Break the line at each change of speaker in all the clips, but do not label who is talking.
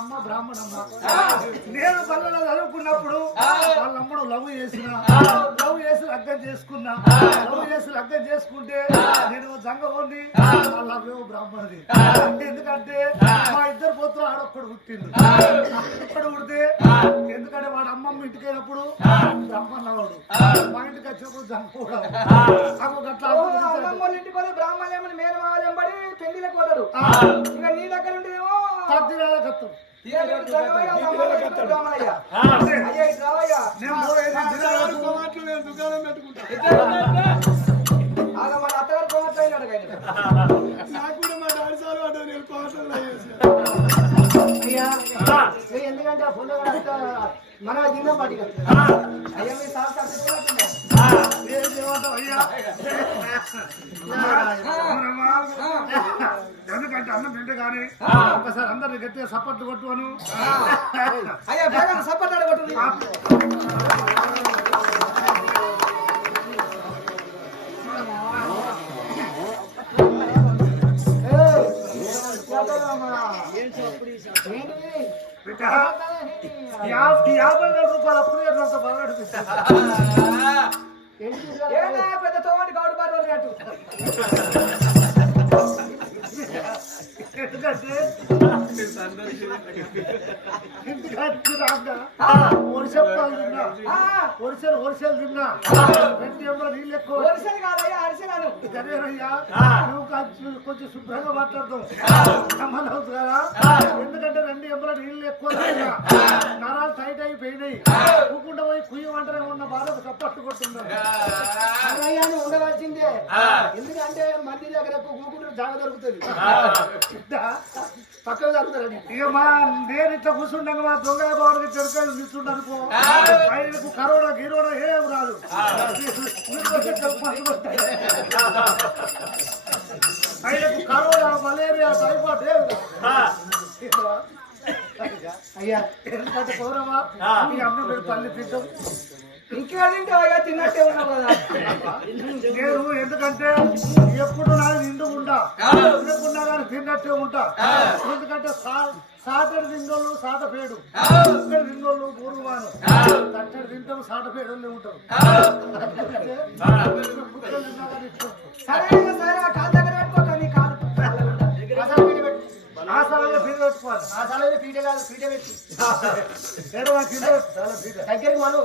అమ్మ బ్రాహ్మణమ్మ. నేను పల్లెలో చదువుకున్నప్పుడు వాళ్ళ అమ్మడు లవ్ చేసిన లవ్ చేసి లగ్గం చేసుకున్నా లవ్ చేసి లగ్గం చేసుకుంటే నేను జంగబోని వాళ్ళ అమ్మేమో బ్రాహ్మణుది ఎందుకంటే మా ఇద్దరు పోతులు ఆడొక్కడు పుట్టిండు. ఒక్కడు పుడితే ఎందుకంటే వాడు అమ్మమ్మ ఇంటికి వెళ్ళినప్పుడు బ్రహ్మన్నవాడు మా ఇంటికి వచ్చినప్పుడు జంగ అట్లా
అమ్మమ్మ వాళ్ళ ఇంటికి పోతే బ్రాహ్మణులు మేనమావలు ఎంబడి పెళ్ళిలకు పోతాడు ఇక నీ దగ్గర ఉంటేనేమో
తద్దిరాల కత్తం
ఇక ఎందుకంటే ఫోన్ మన దింగం పాటి అయ్యా మీ సార్
అయ్యా ఎందుకంటే అన్నం తింటే కానీ ఒకసారి అందరిని గట్టిగా సపోర్ట్ కొట్టువను
అయ్యా బేగం సపోర్ట్ అడగొట్టుంది
యాభై వేల రూపాయలు
పెద్ద
పాలు తిన్నా. రెండు ఏమో నీళ్ళు ఎక్కువ
ఒరిసెలు కాదయ్యా అరిసెలను
గదేనయ్యా నువ్వు కొంచెం కొంచెం శుభ్రంగా మాట్లాడతావు సమానవుతుంది కదా. ఎందుకంటే రెండు ఎంబల నీళ్ళు ఎక్కువ. నరాలు టైట్ అయిపోయినాయి కూకుండా పోయి కుయ్య వంటనే ఉన్న బాధ కప్పట్టు కొట్టున్నారు
నువ్వు ఉండవలసిందే. ఎందుకంటే మంది దగ్గర కూకుంటే జాగ దొరుకుతుంది. పక్కన
ఇక మా నేను ఇట్లా కూర్చుండగా మా దొంగ బాబుకి చెరుకాయలు నిల్చుండనుకో ఆయనకు కరోనా గిరోనా ఏం రాదు. ఆయనకు కరోనా మలేరియా టైఫాయిడ్ ఏం రాదు.
అయ్యా
ఎందుకంటే పౌరమా ఈ అమ్మ మీరు తల్లి
అయ్యా తిన్నట్టే ఉన్నావు కదా.
నేను ఎందుకంటే ఎప్పుడు నాకు నిండు తినకున్నా కానీ తిన్నట్టే ఉంటా. ఎందుకంటే సా- సాటడి తిన్నోళ్ళు సాట పేడు. ఇక్కడ తిన్నోళ్ళు పూర్వమాను తట్టడి తింటారు సాట పేడు ఉంటారు.
సరే సరే
సలహా పీట పెట్టుకోవాలి
ఆ సలహా పీట కాదు పీట పెట్టు. దగ్గరికి మనం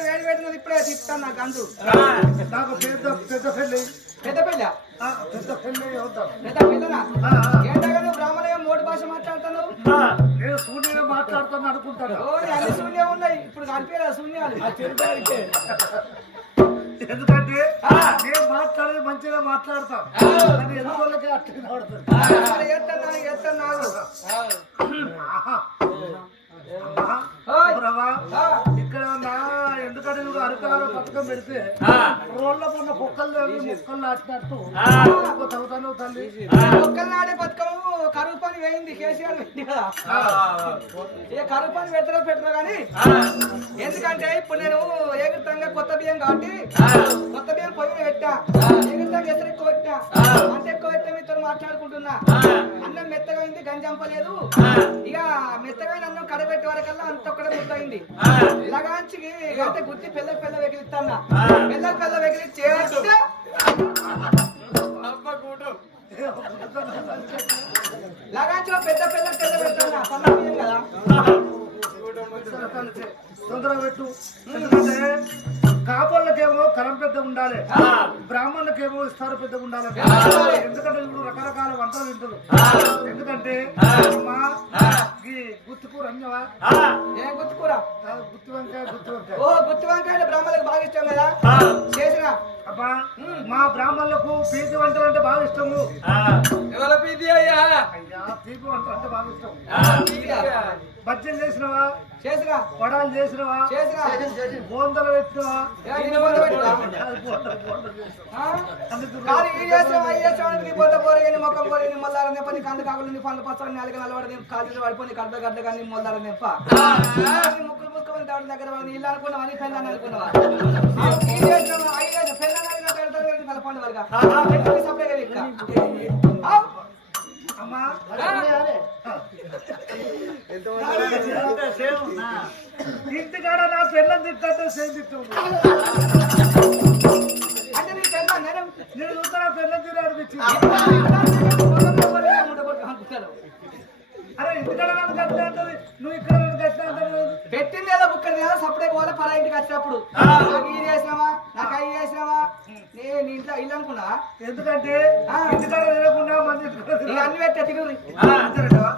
వేడి పెట్టినది
నాకు పెద్ద పెద్ద పెళ్ళి.
పెద్ద పెళ్ళ
పెద్ద పెళ్ళి
పెద్ద బ్రాహ్మణయ్య మూడు భాష మాట్లాడుతున్నావు
నేను శూన్యంగా మాట్లాడుతాను అనుకుంటాను.
అన్ని శూన్యం ఉన్నాయి ఇప్పుడు కలిపేరా శూన్యాలు
ఎందుకంటే నేను మాట్లాడేది మంచిగా మాట్లాడతాను కానీ ఎదురులకే అట్లా పథకం పెడితే రోడ్ల పన్న కుక్కలు ముక్కలు నాటినట్టు. చదువుతాను తల్లి.
ఒక్కలు నాడే బతుకము కరువు పని వేయింది కేసీఆర్ ఏ కరువు పని పెట్టరా పెట్టరా కానీ ఎందుకంటే ఇప్పుడు నేను ఏకృతంగా కొత్త బియ్యం కాబట్టి కొత్త బియ్యం పొయ్యి పెట్టా. ఏకృతంగా ఎసరు ఎక్కువ పెట్టా. అంత ఎక్కువ పెట్టా మీతో మాట్లాడుకుంటున్నా. అన్నం మెత్తగా అయింది గంజంపలేదు ఇక మెత్తగా అన్నం కడబెట్టే వరకల్లా అంత ఒక్కడే ముద్దయింది. ఇలాగాంచి గుర్తి పిల్ల పిల్ల పిల్ల వెగిలి చేస్తే పెద్ద పెద్ద పెద్ద పెడుతున్నా సన్న బియ్యం కదా?
తొందరగా పెట్టు. ఎందుకంటే కాపోళ్ళకేమో కరం పెద్ద ఉండాలి. బ్రాహ్మణులకేమో ఇస్తారు పెద్ద ఉండాలి. ఎందుకంటే ఇప్పుడు రకరకాల వంటలు తింటారు. ఎందుకంటే మా గుత్తుకూర
ఏం
గుత్తి వంకాయ గుత్తి వంకాయ
ఓ గుత్తి బ్రాహ్మణులకు బాగా ఇష్టం కదా? చేసిన?
అబ్బా మా బ్రాహ్మణులకు పీతి వంటలు అంటే బాగా ఇష్టము.
ఎవరి పీతి అయ్యా?
అయ్యా తీపి వంటలు అంటే బాగా ఇష్టం బజ్జీలు చేసినవా?
చేసిన
వడాలు చేసినవా?
చేసిన
బోందలు పెట్టినవా?
మొక్కం పోరే నీ మొల్లార నెప్ప నీ కందు కాకులు నీ పండ్లు పచ్చడి నాలుగు నలవడి నీ కాళ్ళు పడిపోయి కడ్డ గడ్డ కానీ మొల్లార నెప్ప నీ ముక్కులు ముక్కుని దాడి దగ్గర ఇల్లు అనుకున్నావా? నీ పెళ్ళని అనుకున్నావా?
ఇంటికాడ నా పిల్లలు తిట్టంటే సేమ్ తిట్టు
అంటే నీ పెళ్ళ నేనే
చూస్తా
అనుకుంటాను.
అరే ఇంటికాడ నన్ను అంటది నువ్వు ఇక్కడ నన్ను
పెట్టింది ఏదో బుక్కడి లేదా సపరేట్ పోలే పరా ఇంటికి వచ్చినప్పుడు. నాకు ఇది చేసినావా? నాకు అవి చేసినావా? నేను నీ ఇంట్లో ఇల్లు అనుకున్నా?
ఎందుకంటే ఇంటికాడ తినకుండా మంది.
అన్ని పెట్టే తిరుగురి
అంతేనంటావా?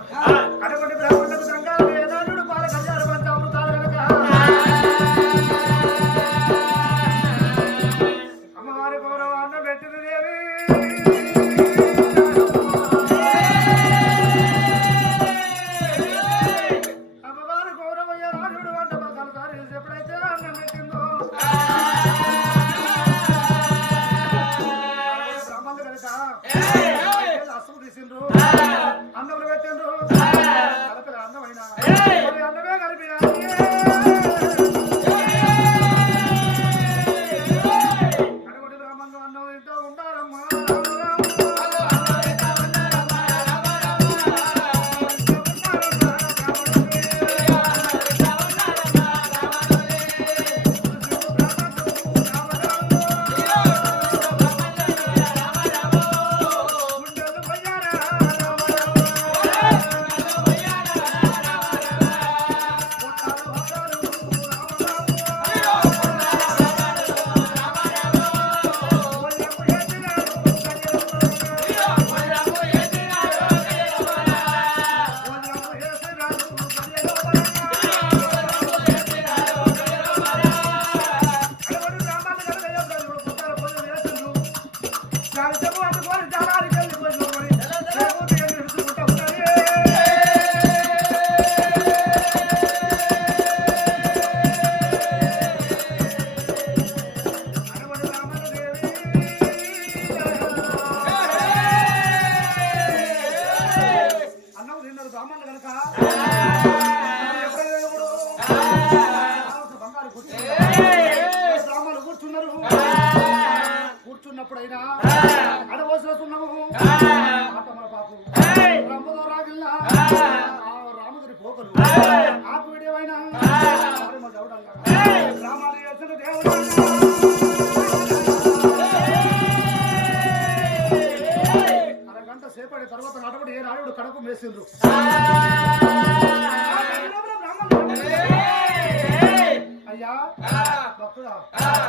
రామాలు చేసిన అరగంట సేపటి తర్వాత నడవడి ఏ రాయుడు కడకు మేసిండ్రు అయ్యా భక్తుడా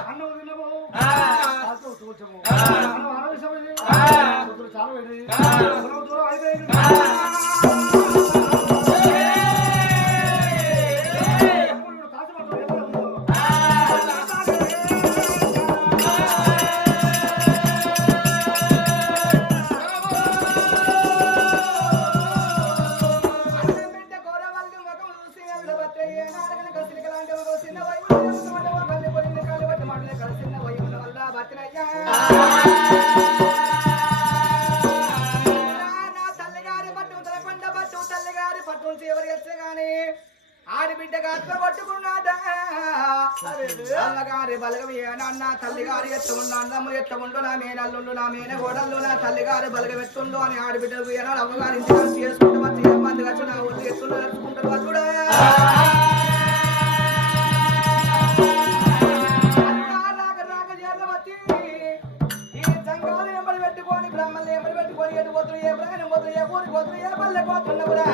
అన్నం తినము
ఆడిబిడ్డగా అత్త పట్టుకున్నాడా? అన్నగారి బలగవి నాన్న తల్లిగారి ఎత్త ఉండు అన్నము ఎత్త ఉండు నా మేనల్లుండు నా మేన గోడల్లు నా తల్లిగారు బలగ ఎత్తుండు అని ఆడబిడ్డకు ఏనాడు అమ్మగారి ఇంటి నుంచి చేసుకుంటూ వచ్చి మంది వచ్చి నా ఒళ్ళు ఎత్తుండు నడుచుకుంటారు వద్దుడా పెట్టుకొని బ్రహ్మల్ని ఎప్పుడు పెట్టుకొని ఎటు పోతురు ఏ ప్రాణం పోతురు ఏ ఊరికి పోతురు ఏ పల్లె పోతున్నా కూడా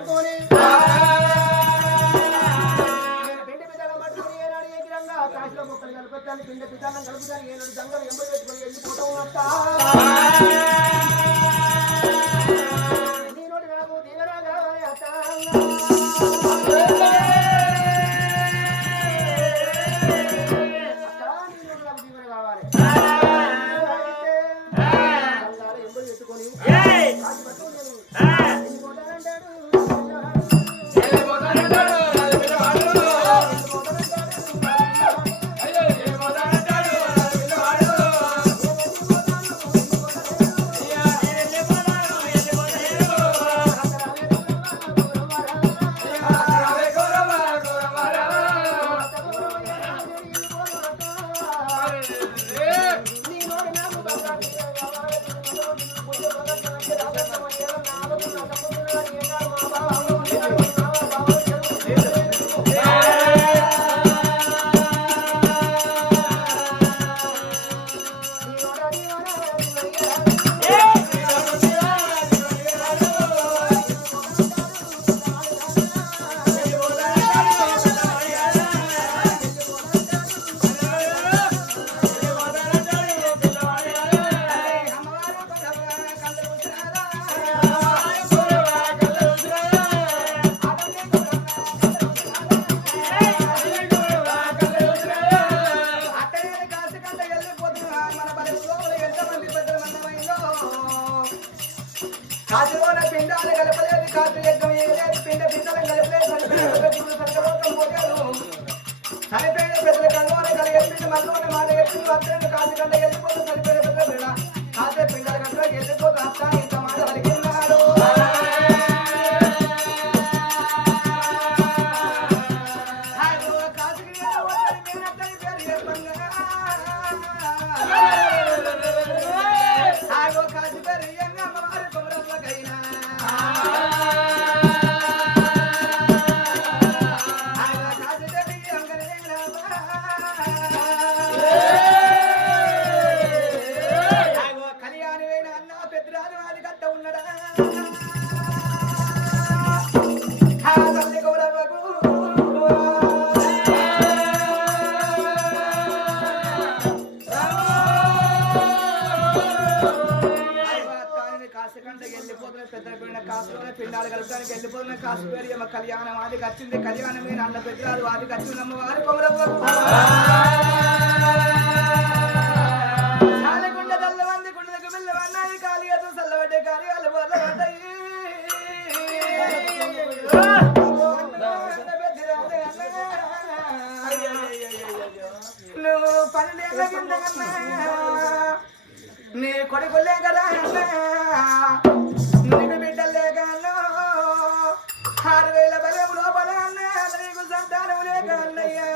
పట్టుకొని. పిండి బిడ్డల పట్టుకొని ఏనాడు ఏకిరంగా కాశీలో మొక్కలు కలుపుతాను పిండి బిడ్డలను కలుపుతాను ఏనాడు జంగలు ఎంబడి పెట్టుకొని వెళ్ళిపోతూ ఉన్నట్ట నీ నోటి నాకు చనిపోయిన పెద్దల కన్నువన కల చెప్పింది. మళ్ళీ మాట చెప్పింది అత్తనే పిండాలు కలపడానికి వెళ్ళిపోతున్న కాసు పేరు ఏమో కళ్యాణం వాటికి వచ్చింది. కళ్యాణమే అన్న పెద్దరాలు వాదికి వచ్చిందమ్మ వారి కొమరవ్వకు చాలగుండ గుండెలకు బిల్లవన్నాయి కాలిగతో చల్లబడ్డే కార్యాలు బోర్లబడ్డాయి నువ్వు కొడుకు లేకరా నీకు బిడ్డలు లేకను ఆరు వేల బలం లోపల నీకు సంతానం లేక అన్నయ్యా.